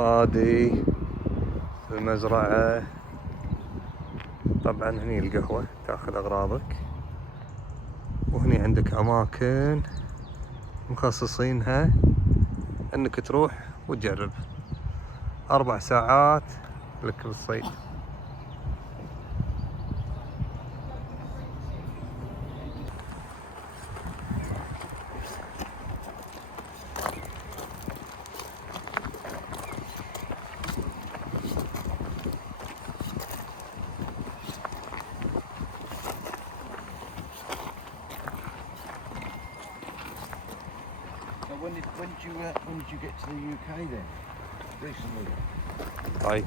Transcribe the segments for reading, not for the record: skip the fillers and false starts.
وادي في المزرعة. طبعا هني القهوة تاخذ اغراضك، وهني عندك اماكن مخصصينها انك تروح وتجرب. 4 ساعات لك بالصيد. When did you get to the UK then? Recently? Like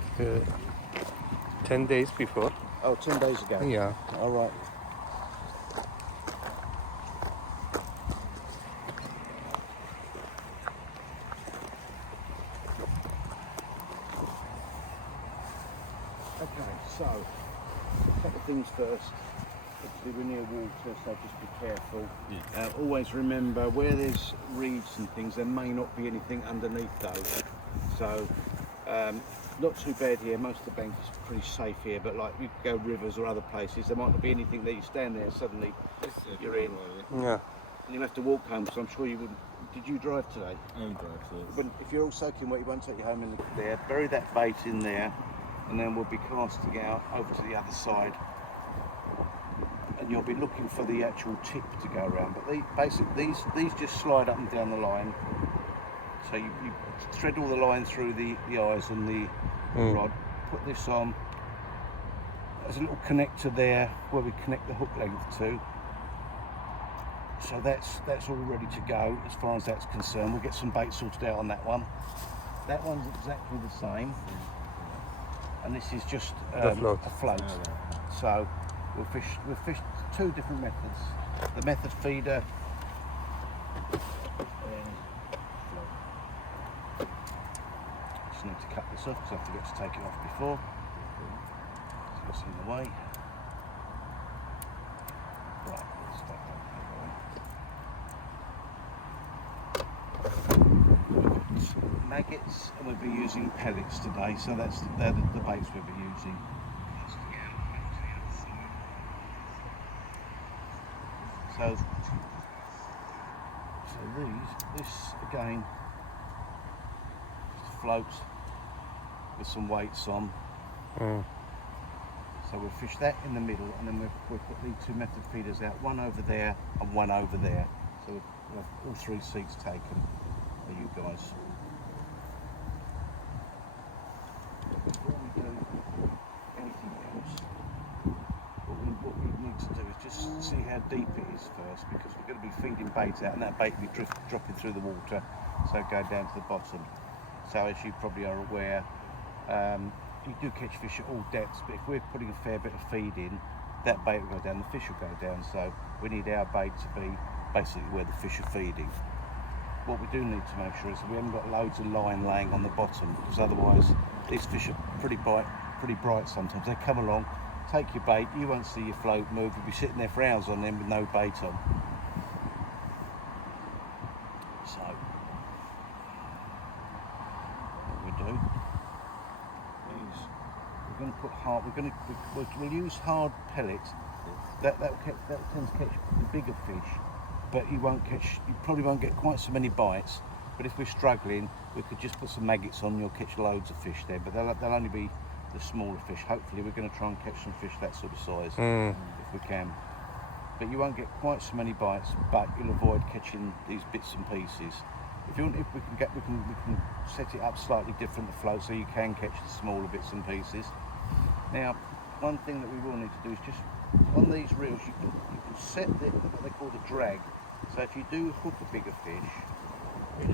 10 days before. Oh, 10 days ago? Yeah. All right. Okay, so a couple of things first. Obviously we're near water, so just be careful. Yeah. Always remember where there's reeds and things, there may not be anything underneath those. So not too bad here. Most of the bank is pretty safe here, but like you go rivers or other places, there might not be anything there. You stand there, suddenly you're in. Yeah. And you have to walk home, so I'm sure you wouldn't. Did you drive today? I don't drive, yes. But if you're all soaking wet, you won't take you home in there. Bury that bait in there, and then we'll be casting out over to the other side. And you'll be looking for the actual tip to go around. But basically, these just slide up and down the line. So you thread all the line through the eyes and the rod. Put this on. There's a little connector there where we connect the hook length to. So that's all ready to go as far as that's concerned. We'll get some bait sorted out on that one. That one's exactly the same. And this is just a float. So we'll fish 2 different methods. The method feeder and float. Just need to cut this off because I forgot to take it off before. So it's in the way. Right, let's take that away. Maggots, and we'll be using pellets today, so they're the baits we'll be using. So this again, just floats with some weights on. So we'll fish that in the middle, and then we'll put these 2 method feeders out, one over there and one over there. So we'll have all 3 seats taken for you guys. Before we do anything else, what we need to do is just see how deep it is first, because we're going to be feeding bait out, and that bait will be dropping through the water, so go down to the bottom. So as you probably are aware, you do catch fish at all depths, but if we're putting a fair bit of feed in, that bait will go down, the fish will go down, so we need our bait to be basically where the fish are feeding. What we do need to make sure is that we haven't got loads of line laying on the bottom, because otherwise these fish are pretty bright sometimes. They come along, take your bait, you won't see your float move, you'll be sitting there for hours on them with no bait on. So what we do is we're going to put we'll use hard pellets. That tends to catch the bigger fish, but you probably won't get quite so many bites. But if we're struggling, we could just put some maggots on, you'll catch loads of fish there, but they'll only be the smaller fish. Hopefully we're going to try and catch some fish that sort of size if we can. But you won't get quite so many bites, but you'll avoid catching these bits and pieces. If we can set it up slightly different, the float, so you can catch the smaller bits and pieces. Now, one thing that we will need to do is just on these reels, you can set what they call the drag. So if you do hook a bigger fish, we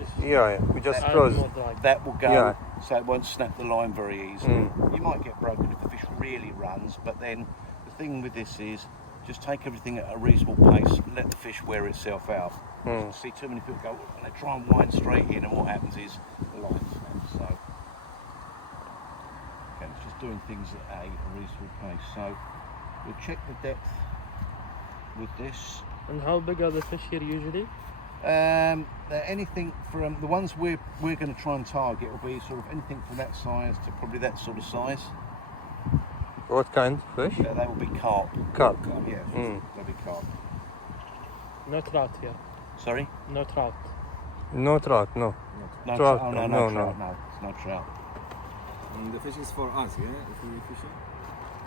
just close. That will go, so it won't snap the line very easily. You might get broken if the fish really runs, but then the thing with this is just take everything at a reasonable pace, let the fish wear itself out. You see too many people go and they try and wind straight in, and what happens is the line snaps. So okay, it's just doing things at a reasonable pace. So we'll check the depth with this. And how big are the fish here usually? Anything from the ones we're going to try and target will be sort of anything from that size to probably that sort of size. What kind of fish? They will be carp. Carp. Yeah, they'll be carp. No trout here. Sorry? No trout. No trout, no. No Trout, Oh, no, no, trout. No, it's no trout. And the fish is for us, yeah? If we fishing?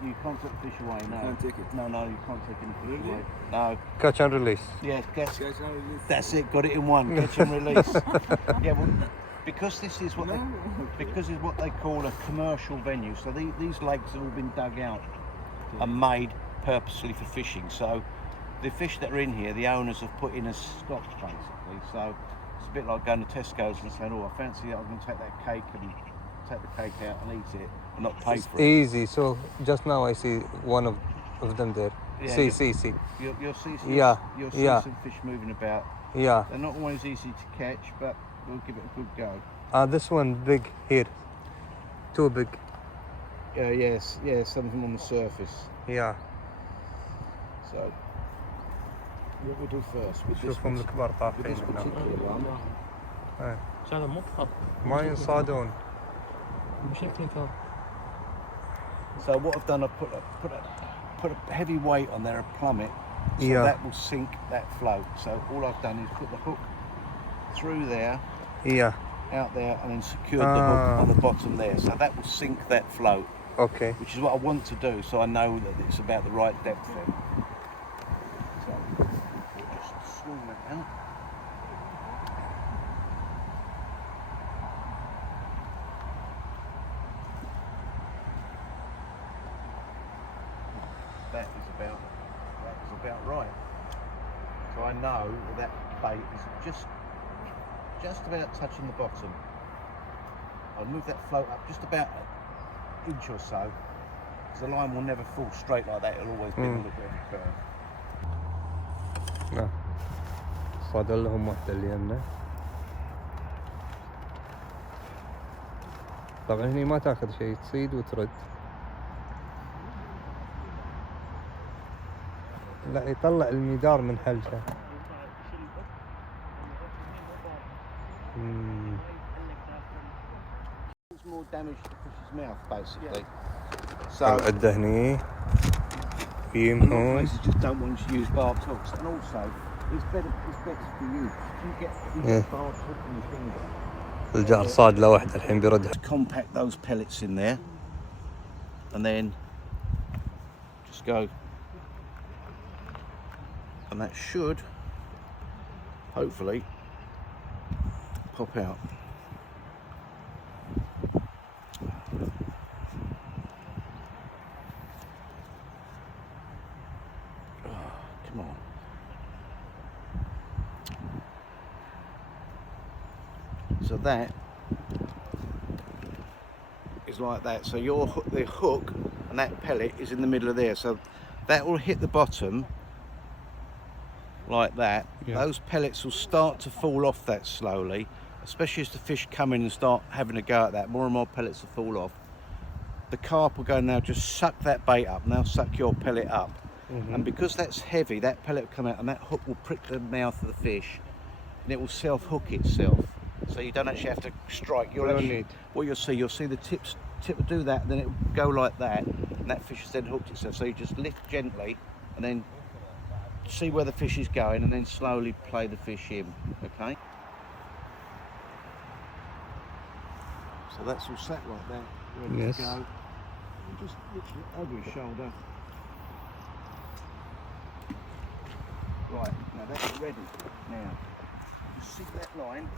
You can't take the fish away, no. You can't take it? No, you can't take any fish Really? away. No. Catch and release. Yeah, Catch and release. that's it, got it in one. Catch and release. Yeah, well, because this is what they call a commercial venue. So these lakes have all been dug out and made purposely for fishing. So the fish that are in here, the owners have put in as stock basically. So it's a bit like going to Tesco's and saying, "Oh, I fancy that. I'm going to take that cake and take the cake out and eat it and not pay for it." Easy. So just now I see one of them there. Yeah, See. You'll see some fish moving about. Yeah. They're not always easy to catch, but we'll give it a good go. This one big here. Too big. Yes, some of them on the surface. Yeah. So what we'll do first with شوفهم الكبار with طافحين this هنا. particular one. إيه. هذا مضحك. ما ينصادون. بشكل كان. So what I've done, I've put a heavy weight on there, a plummet, so Yeah. that will sink that float. So all I've done is put the hook through there, Yeah. out there, and then secured the hook on the bottom there. So that will sink that float, Okay. which is what I want to do, so I know that it's about the right depth then. So we'll just swing that out. That is about right. So I know that bait is just about touching the bottom. I'll move that float up just about an inch or so, because the line will never fall straight like that. It'll always be a little bit of a curve. نعم. صاد لهم واحدة اللي يمنا. طبعا هني ما تاخذ شيء، تصيد وترد. لا يطلع المدار من حلشه. It's more damage to the fish's mouth, basically. So العدة هني a lot of يمهون. places just don't want you to use barbed hooks, and also it's better for you. You get barbed hook in your finger. الجار صاد له واحدة الحين بيردها. Compact those pellets in there, and then just go, and that should hopefully pop out. Come on. So that is like that. So the hook and that pellet is in the middle of there. So that will hit the bottom like that. Yeah. Those pellets will start to fall off that slowly, especially as the fish come in and start having a go at that. More and more pellets will fall off. The carp will go now, just suck that bait up. Now suck your pellet up. And because that's heavy, that pellet will come out and that hook will prick the mouth of the fish and it will self-hook itself. So you don't actually have to strike. What you'll see the tip will do that, and then it will go like that, and that fish has then hooked itself. So you just lift gently and then see where the fish is going and then slowly play the fish in, okay? So that's all set like that, ready Yes. to go. And just literally over his shoulder. Right, now that's ready. Now, you see that line?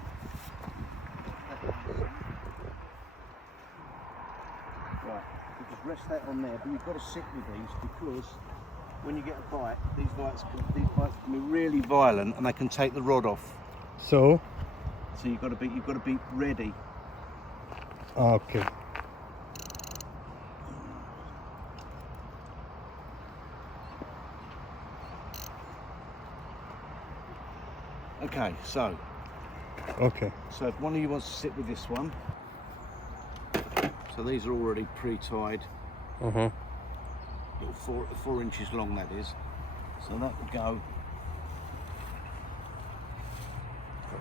Right, you just rest that on there, but you've got to sit with these because when you get a bite, these bites can be really violent and they can take the rod off. So. So you've got to be ready. Okay. Okay, so Okay. So if one of you wants to sit with this one, so these are already pre-tied, little 4 inches long that is. So that will go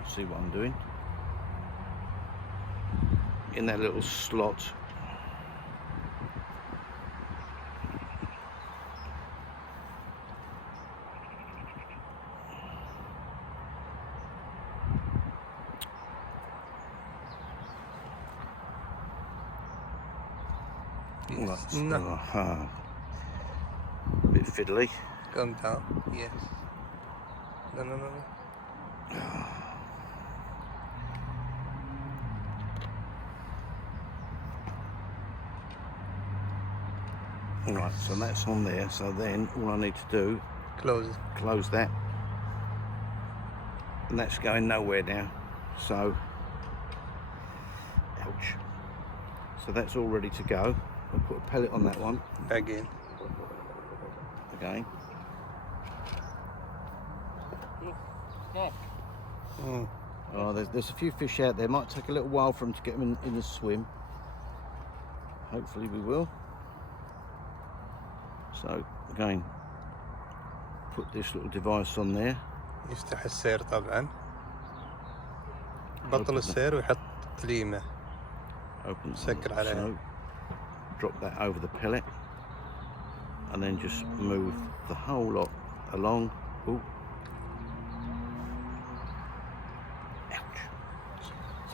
see what I'm doing. In that little slot. That's No. a bit fiddly. Come down. Yes. No, no, no, no. Right, so that's on there. So then all I need to do, Close. that, and that's going nowhere now. So, ouch. So that's all ready to go. I'll put a pellet on that one Again. again. Mm. Oh, there's a few fish out there. Might take a little while for them to get them in the swim. Hopefully we will. So again, put this little device on there. يفتح السير طبعا. بطل السير ويحط كليمة. Open. سكر عليها. So, drop that over the pellet, and then just move the whole lot along. Ooh. Ouch.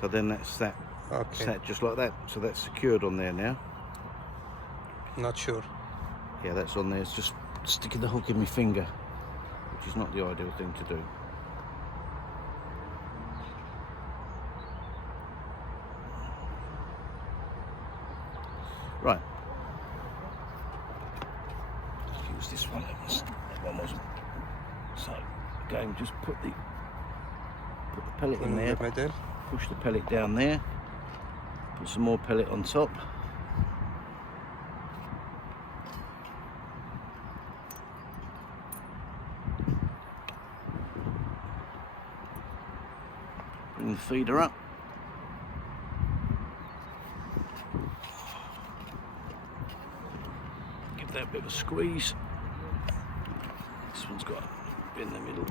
So then that's that Okay. set just like that. So that's secured on there now. Not sure. Yeah, that's on there. It's just sticking the hook in my finger, which is not the ideal thing to do. Right. Use this one. That one wasn't. So again, just put the pellet in there. Middle. Push the pellet down there. Put some more pellet on top. Bring the feeder up. Give that a bit of a squeeze. This one's got a bit in the middle.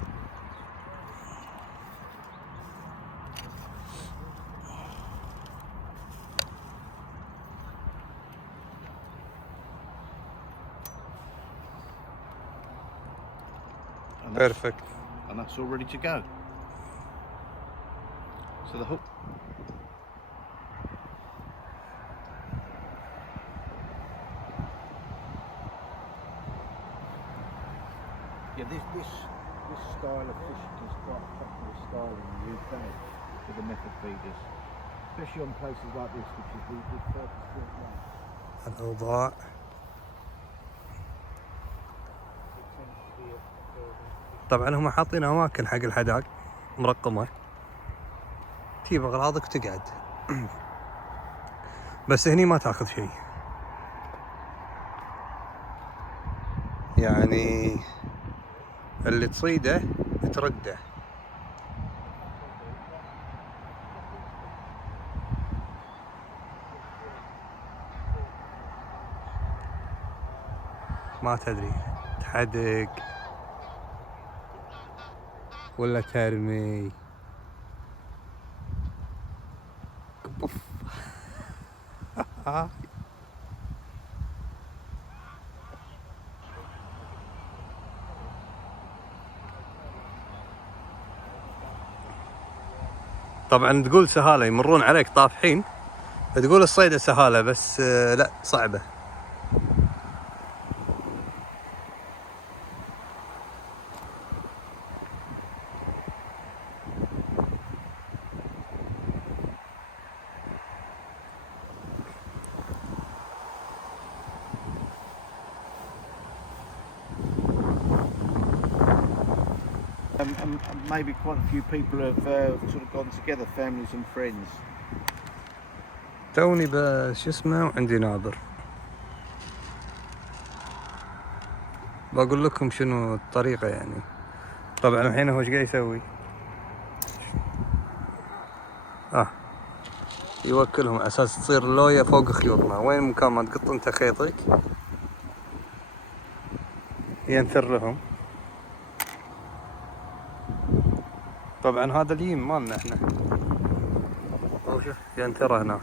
Perfect. And that's all ready to go. So the hook. Yeah, this style of fishing is quite a popular style in the UK for the method feeders, especially on places like this, which is the purpose-built one. الأوضاع. طبعا هم حاطين أماكن حق الحداق مرقمة. تجيب أغراضك وتقعد. بس هني ما تاخذ شيء. يعني اللي تصيده ترده. ما تدري تحدق ولا ترمي. اوف. طبعا تقول سهالة يمرون عليك طافحين تقول الصيدة سهالة بس لا صعبة. And maybe quite a few people have sort of gone together, families and friends. توني بس شو اسمه وعندي ناظر. بقول لكم شنو الطريقة يعني. طبعا الحين هو ايش قاعد يسوي؟ يوكلهم على اساس تصير اللوية فوق خيوطنا. وين مكان ما تقط انت خيطك ينثر لهم. طبعا هذا اليم مالنا احنا. أو شوف ينترى هنا.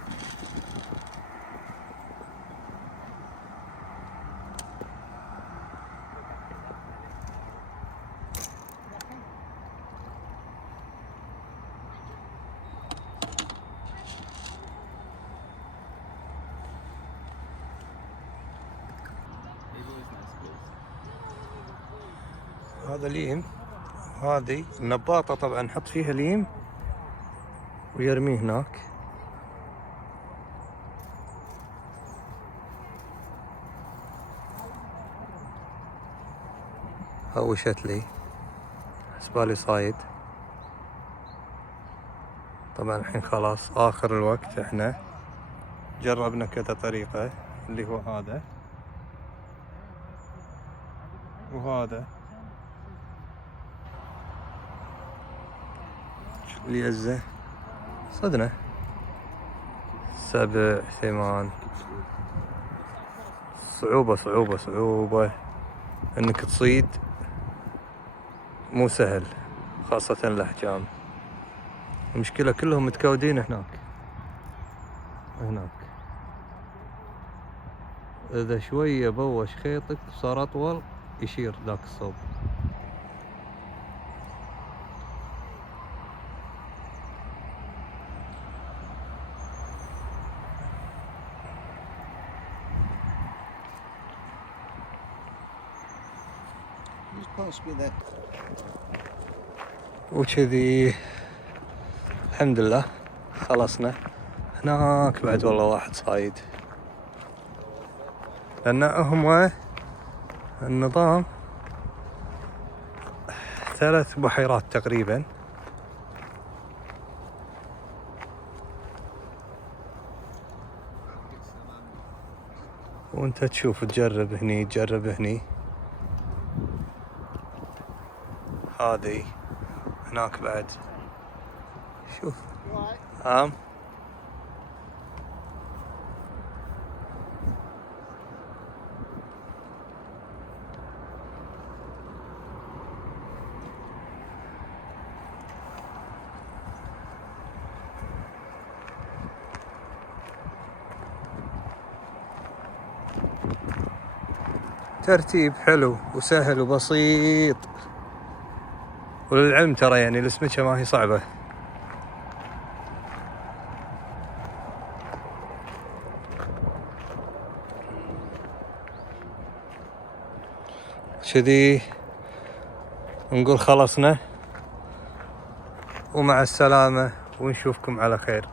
هذا ليم، هذه النباطة طبعا نحط فيها ليم ويرميه هناك. هوشت لي حسبالي صايد. طبعا الحين خلاص آخر الوقت، احنا جربنا كذا طريقة اللي هو هذا وهذا. اليزة صدنا 7 8. صعوبة انك تصيد، مو سهل خاصة الأحجام. المشكلة كلهم متكودين هناك. إذا شوية بوش خيطك صار أطول يشير ذاك الصوب. وكذي الحمد لله خلصنا. هناك بعد والله واحد صايد، لأن هم النظام 3 بحيرات تقريبا. وانت تشوف تجرب هني تجرب هني. هذه هناك بعد شوف. ترتيب حلو وسهل وبسيط. وللعلم ترى يعني السمكة ما هي صعبة. كذي نقول خلصنا ومع السلامة ونشوفكم على خير.